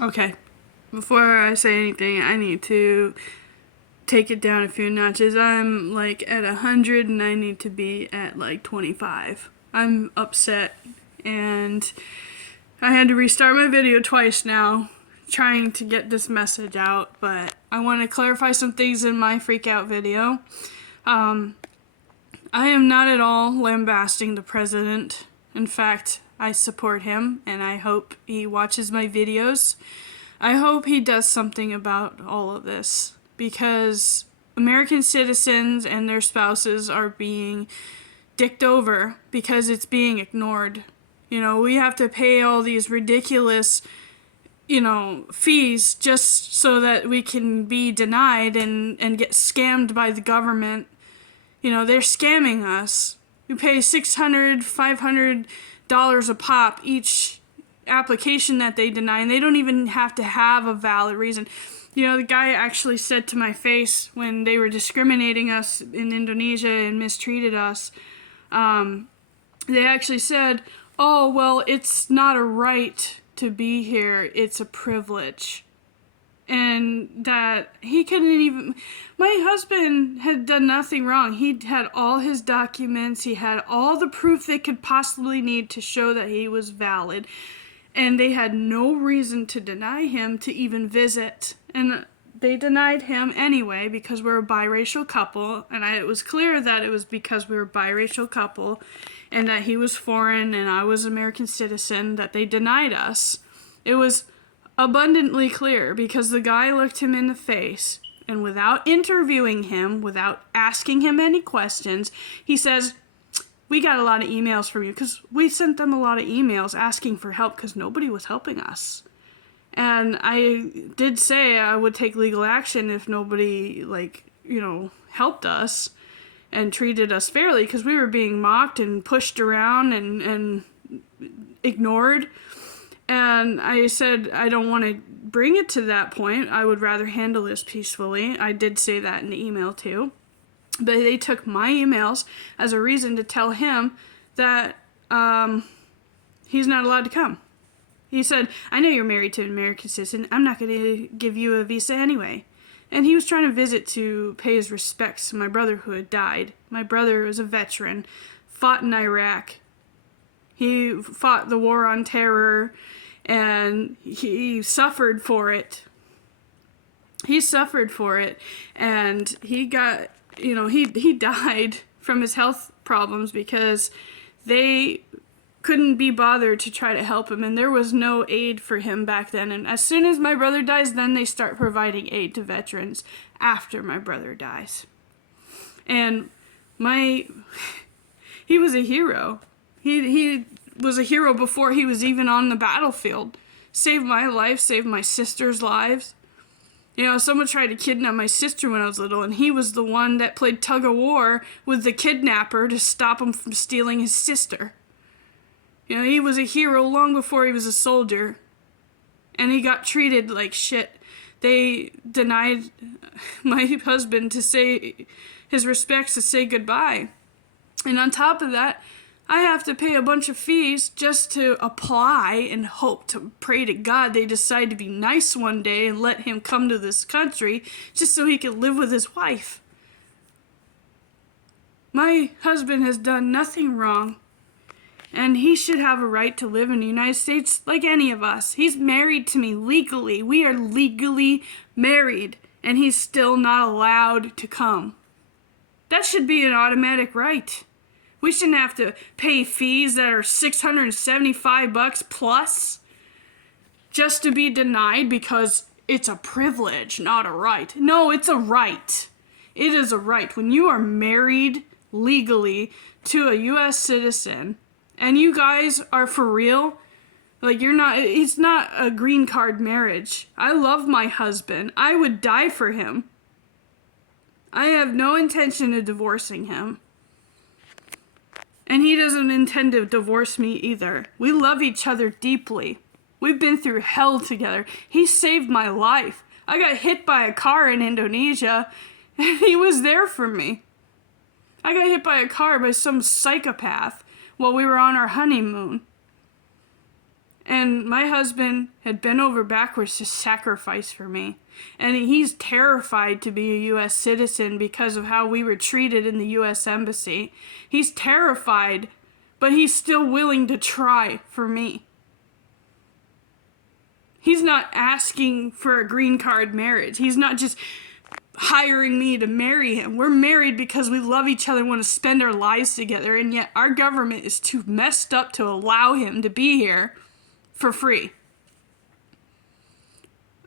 Okay. Before I say anything, I need to take it down a few notches. I'm like at 100 and I need to be at like 25. I'm upset and I had to restart my video twice now trying to get this message out, but I want to clarify some things in my freak out video. I am not at all lambasting the president. In fact, I support him and I hope he watches my videos. I hope he does something about all of this because American citizens and their spouses are being dicked over because it's being ignored. You know, we have to pay all these ridiculous, fees just so that we can be denied and get scammed by the government. You know, they're scamming us. We pay $600, $500 a pop each application that they deny, and they don't even have to have a valid reason. You know, the guy actually said to my face when they were discriminating us in Indonesia and mistreated us, they actually said, oh, well, it's not a right to be here, it's a privilege. And that he couldn't even, my husband had done nothing wrong. He had all his documents, he had all the proof they could possibly need to show that he was valid. And they had no reason to deny him to even visit. And they denied him anyway because we're a biracial couple. And it was clear that it was because we were a biracial couple and that he was foreign and I was an American citizen that they denied us. It was abundantly clear because the guy looked him in the face and without interviewing him, without asking him any questions, he says, we got a lot of emails from you because we sent them a lot of emails asking for help because nobody was helping us. And I did say I would take legal action if nobody, helped us and treated us fairly because we were being mocked and pushed around and ignored. And I said I don't want to bring it to that point. I would rather handle this peacefully. I did say that in the email too. But they took my emails as a reason to tell him that he's not allowed to come. He said, I know you're married to an American citizen. I'm not going to give you a visa anyway. And he was trying to visit to pay his respects to my brother who had died. My brother was a veteran, fought in Iraq. He fought the war on terror, and he suffered for it. He suffered for it, and he got... he died from his health problems because they couldn't be bothered to try to help him, and there was no aid for him back then. And as soon as my brother dies, then they start providing aid to veterans after my brother dies. And he was a hero. He was a hero before he was even on the battlefield. Saved my life, saved my sister's lives. Someone tried to kidnap my sister when I was little, and he was the one that played tug-of-war with the kidnapper to stop him from stealing his sister. He was a hero long before he was a soldier, and he got treated like shit. They denied my husband to say his respects, to say goodbye. And on top of that, I have to pay a bunch of fees just to apply and hope to pray to God they decide to be nice one day and let him come to this country just so he can live with his wife. My husband has done nothing wrong, and he should have a right to live in the United States like any of us. He's married to me legally. We are legally married, and he's still not allowed to come. That should be an automatic right. We shouldn't have to pay fees that are $675 plus just to be denied because it's a privilege, not a right. No, it's a right. It is a right. When you are married legally to a U.S. citizen and you guys are for real, it's not a green card marriage. I love my husband. I would die for him. I have no intention of divorcing him. And he doesn't intend to divorce me either. We love each other deeply. We've been through hell together. He saved my life. I got hit by a car in Indonesia, and he was there for me. I got hit by a car by some psychopath while we were on our honeymoon. And my husband had bent over backwards to sacrifice for me. And he's terrified to be a U.S. citizen because of how we were treated in the U.S. Embassy. He's terrified, but he's still willing to try for me. He's not asking for a green card marriage. He's not just hiring me to marry him. We're married because we love each other and want to spend our lives together, and yet our government is too messed up to allow him to be here for free.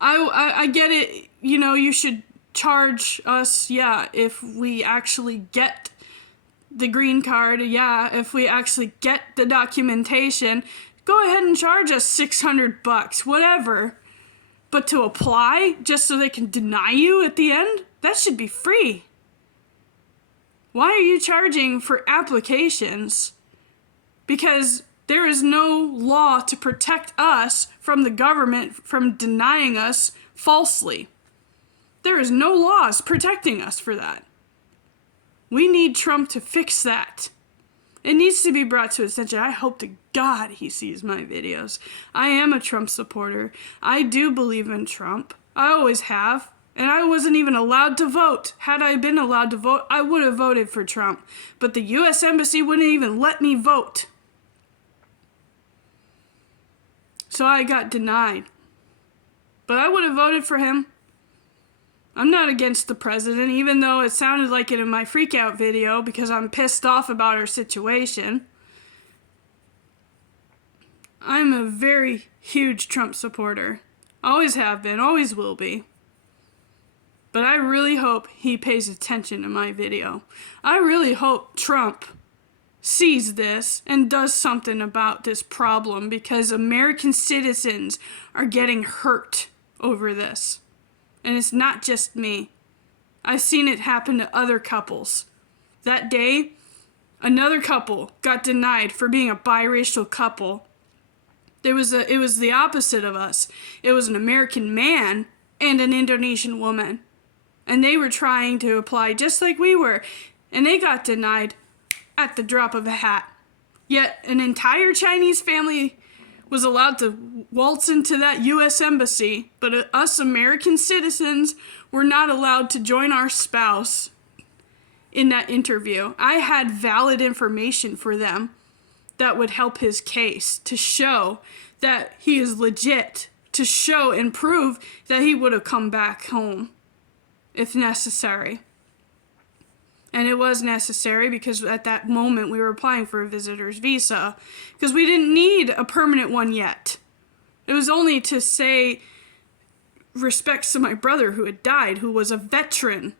I get it, you should charge us, if we actually get the green card, if we actually get the documentation, go ahead and charge us $600, whatever. But to apply just so they can deny you at the end, that should be free. Why are you charging for applications? Because there is no law to protect us from the government from denying us falsely. There is no laws protecting us for that. We need Trump to fix that. It needs to be brought to his attention. I hope to God he sees my videos. I am a Trump supporter. I do believe in Trump. I always have. And I wasn't even allowed to vote. Had I been allowed to vote, I would have voted for Trump. But the U.S. Embassy wouldn't even let me vote. So I got denied. But I would have voted for him. I'm not against the president, even though it sounded like it in my freakout video because I'm pissed off about our situation. I'm a very huge Trump supporter. Always have been, always will be. But I really hope he pays attention to my video. I really hope Trump sees this and does something about this problem because American citizens are getting hurt over this. And it's not just me. I've seen it happen to other couples. That day, another couple got denied for being a biracial couple. It was the opposite of us. It was an American man and an Indonesian woman. And they were trying to apply just like we were. And they got denied at the drop of a hat. Yet an entire Chinese family was allowed to waltz into that U.S. Embassy, but us American citizens were not allowed to join our spouse in that interview. I had valid information for them that would help his case to show that he is legit, to show and prove that he would have come back home if necessary. And it was necessary because at that moment we were applying for a visitor's visa because we didn't need a permanent one yet. It was only to say respects to my brother who had died, who was a veteran.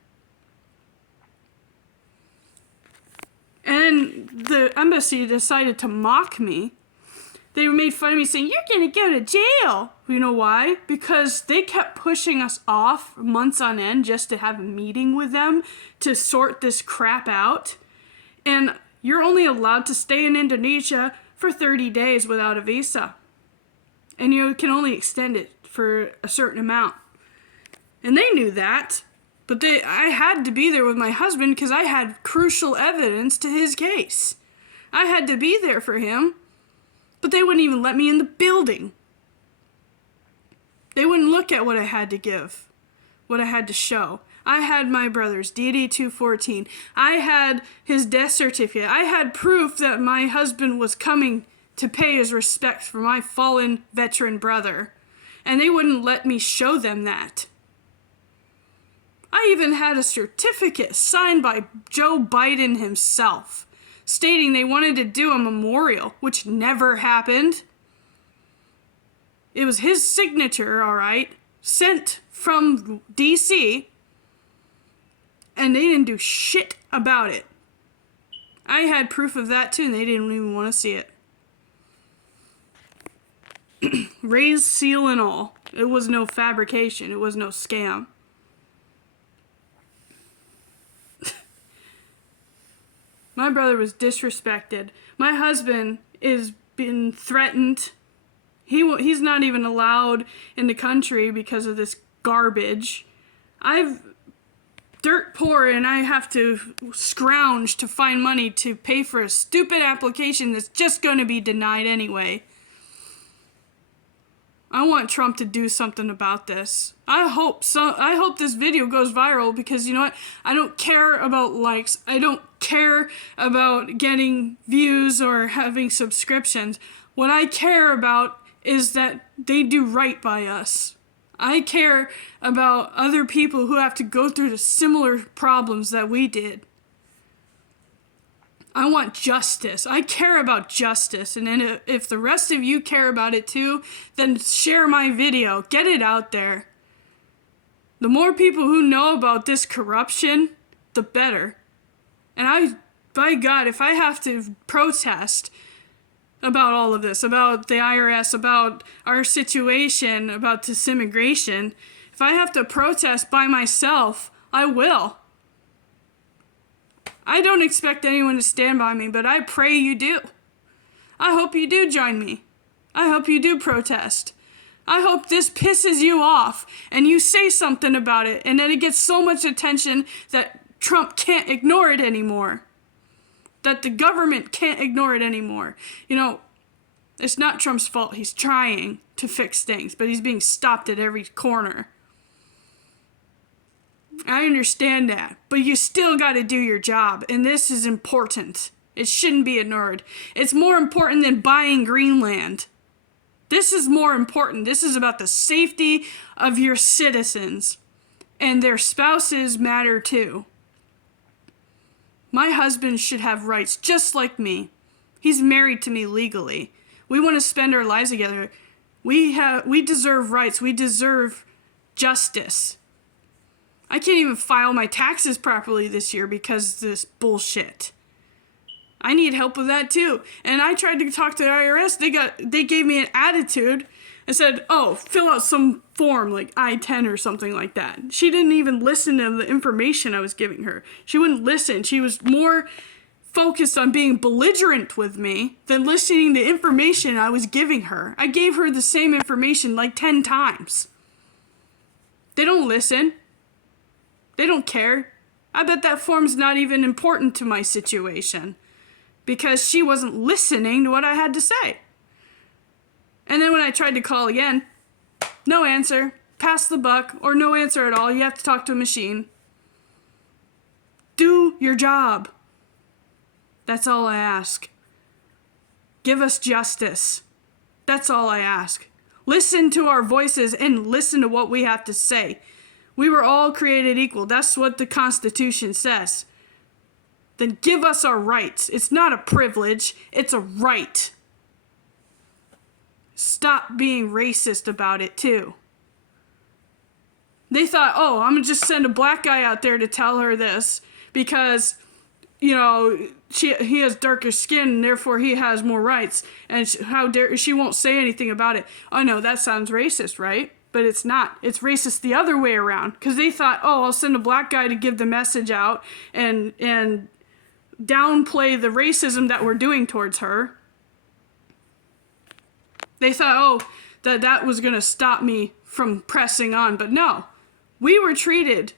And the embassy decided to mock me. They made fun of me saying, "You're going to go to jail." You know why? Because they kept pushing us off months on end just to have a meeting with them to sort this crap out. And you're only allowed to stay in Indonesia for 30 days without a visa. And you can only extend it for a certain amount. And they knew that. But I had to be there with my husband because I had crucial evidence to his case. I had to be there for him. But they wouldn't even let me in the building. They wouldn't look at what I had to give, what I had to show. I had my brother's DD 214. I had his death certificate. I had proof that my husband was coming to pay his respects for my fallen veteran brother. And they wouldn't let me show them that. I even had a certificate signed by Joe Biden himself, stating they wanted to do a memorial, which never happened. It was his signature, all right, sent from D.C., and they didn't do shit about it. I had proof of that too, and they didn't even want to see it. Raised seal and all. It was no fabrication. It was no scam. My brother was disrespected. My husband is been threatened. He's not even allowed in the country because of this garbage. I'm dirt poor and I have to scrounge to find money to pay for a stupid application that's just going to be denied anyway. I want Trump to do something about this. I hope so. I hope this video goes viral because you know what? I don't care about likes. I don't care about getting views or having subscriptions. What I care about is that they do right by us. I care about other people who have to go through the similar problems that we did. I want justice. I care about justice. And then if the rest of you care about it too, then share my video. Get it out there. The more people who know about this corruption, the better. And by God, if I have to protest about all of this, about the IRS, about our situation, about this immigration, if I have to protest by myself, I will. I don't expect anyone to stand by me, but I pray you do. I hope you do join me. I hope you do protest. I hope this pisses you off and you say something about it and then it gets so much attention that Trump can't ignore it anymore. That the government can't ignore it anymore. You know, it's not Trump's fault. He's trying to fix things, but he's being stopped at every corner. I understand that, but you still got to do your job, and this is important. It shouldn't be ignored. It's more important than buying Greenland. This is more important. This is about the safety of your citizens, and their spouses matter too. My husband should have rights just like me. He's married to me legally. We want to spend our lives together. We deserve rights. We deserve justice. I can't even file my taxes properly this year because of this bullshit. I need help with that too. And I tried to talk to the IRS. They gave me an attitude and said, oh, fill out some form like I-10 or something like that. She didn't even listen to the information I was giving her. She wouldn't listen. She was more focused on being belligerent with me than listening to information I was giving her. I gave her the same information like 10 times. They don't listen. They don't care. I bet that form's not even important to my situation because she wasn't listening to what I had to say. And then when I tried to call again, no answer, pass the buck, or no answer at all. You have to talk to a machine. Do your job. That's all I ask. Give us justice. That's all I ask. Listen to our voices and listen to what we have to say. We were all created equal. That's what the Constitution says. Then give us our rights. It's not a privilege. It's a right. Stop being racist about it, too. They thought, oh, I'm going to just send a black guy out there to tell her this because, you know, he has darker skin and therefore he has more rights. And how dare she won't say anything about it. Oh, no, that sounds racist, right? But it's not. It's racist the other way around. Because they thought, oh, I'll send a black guy to give the message out and downplay the racism that we're doing towards her. They thought, oh, that was going to stop me from pressing on. But no, we were treated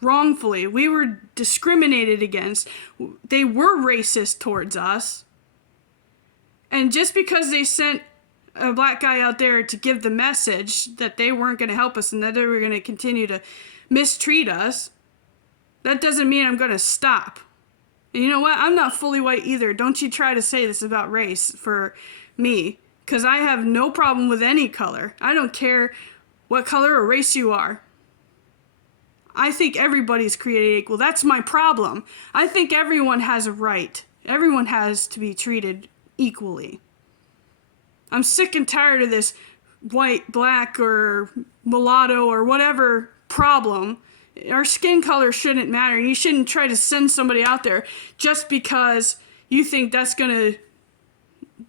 wrongfully. We were discriminated against. They were racist towards us. And just because they sent a black guy out there to give the message that they weren't going to help us and that they were going to continue to mistreat us, that doesn't mean I'm going to stop. And you know what? I'm not fully white either. Don't you try to say this about race for me, because I have no problem with any color. I don't care what color or race you are. I think everybody's created equal. That's my problem. I think everyone has a right. Everyone has to be treated equally. I'm sick and tired of this white, black, or mulatto, or whatever problem. Our skin color shouldn't matter. You shouldn't try to send somebody out there just because you think that's going to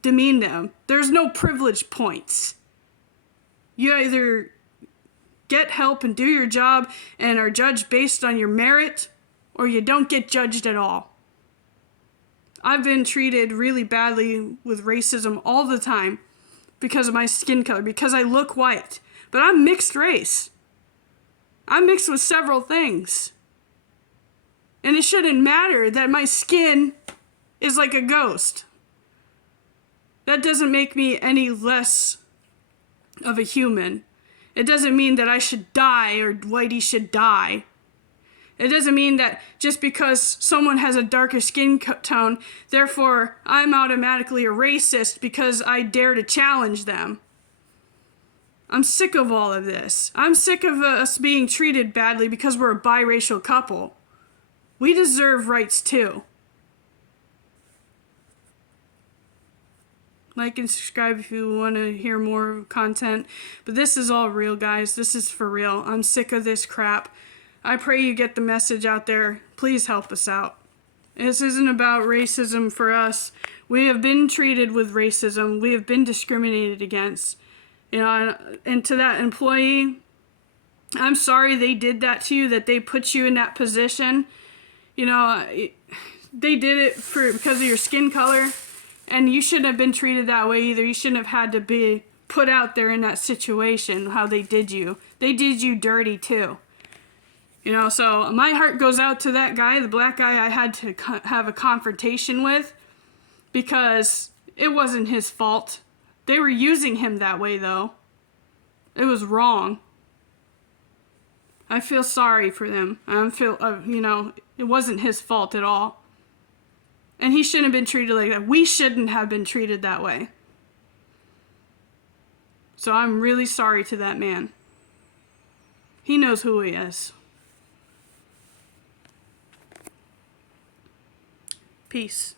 demean them. There's no privilege points. You either get help and do your job and are judged based on your merit, or you don't get judged at all. I've been treated really badly with racism all the time because of my skin color, because I look white. But I'm mixed race. I'm mixed with several things. And it shouldn't matter that my skin is like a ghost. That doesn't make me any less of a human. It doesn't mean that I should die or Whitey should die. It doesn't mean that just because someone has a darker skin tone, therefore I'm automatically a racist because I dare to challenge them. I'm sick of all of this. I'm sick of us being treated badly because we're a biracial couple. We deserve rights too. Like and subscribe if you want to hear more content. But this is all real, guys. This is for real. I'm sick of this crap. I pray you get the message out there. Please help us out. This isn't about racism for us. We have been treated with racism. We have been discriminated against. You know, and to that employee, I'm sorry they did that to you, that they put you in that position. You know, they did it because of your skin color, and you shouldn't have been treated that way either. You shouldn't have had to be put out there in that situation, how they did you. They did you dirty too. You know, so my heart goes out to that guy, the black guy I had to have a confrontation with, because it wasn't his fault. They were using him that way, though. It was wrong. I feel sorry for them. I feel, you know, it wasn't his fault at all. And he shouldn't have been treated like that. We shouldn't have been treated that way. So I'm really sorry to that man. He knows who he is. Peace.